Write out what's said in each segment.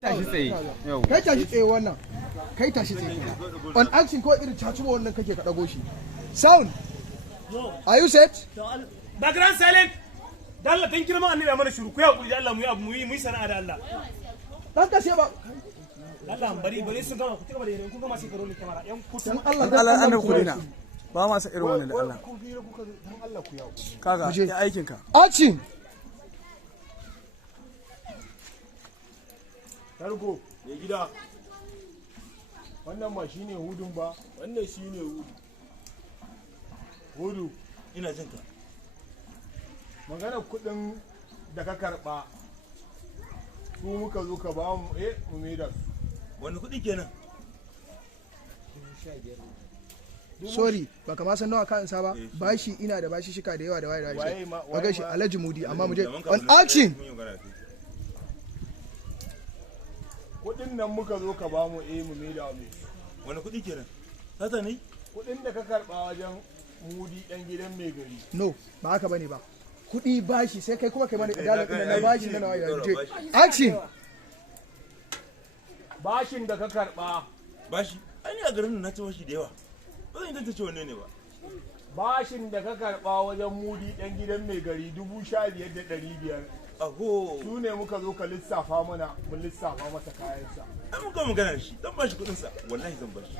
tashi tsaye kai tashi tsaye wannan kai tashi tsaye on action ko irin cacuba wannan kake ka dago shi sound are you set background silent da Allah dan girman annabi mana shiru ku ya kuri da Allah mu yi abu mu yi sana'a da Allah dan ka sai ba Allah bari sun gama ku tuka da yare kun gama sai karo ni kamera yan kutu dan Allah annabi ku dina ba ma sa irin wannan da Allah ku fira kuka dan Allah ku yawo kaga ya aikin ka action Tarko, ya gida. Wannan ma shine hudun ba, wannan shine hudu. Hudu, ina jin ka. maganar kudin da ka karba. Su muka zo ka ba mu mu mai da su. Wani kuɗi kenan? sorry baka ma san nawa ka ansa ba bashi ina da bashi shika da yawa da waye da waye ba gashi Alhaji Mudi amma mu je on action Kudin nan muka zo ka ba mu mu mai da mu. Wani kuɗi kenan? Sata ne? Kudin da ka karba wajen Mudi dan gidan mai gari. no ba haka bane ba kudi bashi sai kai kuma kai mana adalar na bashi na waye da je action Bashin da ka karba, Bashi? Ai ni a garin nan na ci bashi da yawa. Ba zan tantance wanne ne ba. bashin da ka karba wajen Mudi dan gidan mai gari 15,500. Aho. Su ne muka zo ka lissafa mana, mun lissafa masa kayansa. Ai mun ga magana da shi. Dan bashi kuɗin sa. Wallahi zan bashi.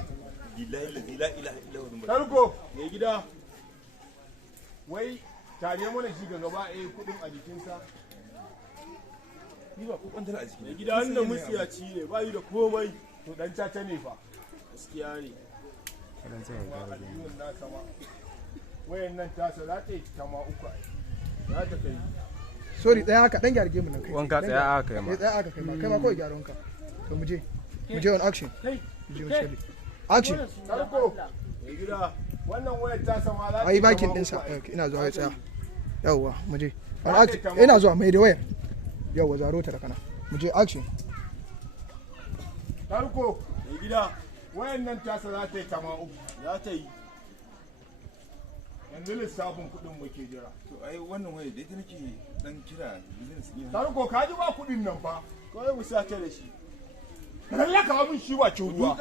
Billahi la ilaha illa huwa. Tarko, mai gida. Wai tare mana shi ga gaba kudin a jikinsa. Ni ba ku kwantar a jiki ne. Gida wanda musiyaci ne, ba yi da komai. To dan caca ne fa. Gaskiya ne. Wayan nan tasa za ta yi tama uku ai. Za ta kai. sorry tsaya haka dan gyarge mu nan kai wanka tsaya aka kai ma tsaya haka kai ma kawai gyara wanka to mu je on action mu je action Tarko, mai gida. Wannan wayar tasa ma za ta ai bakin din sa ina zuwa ya tsaya yawwa mu je on action ina zuwa mai da wayar yawwa zaro ta da kana mu je action Tarko, mai gida. Wayan nan tasa za ta yi tama uku. Za ta yi. Yanzu lissafin kuɗin muke jira. To ai wannan waye da ita nake dan kira business ne. Tarko, ka ji ba kuɗin nan fa. Kawai mu sace da shi. Lallaka abin shi ba ruwa.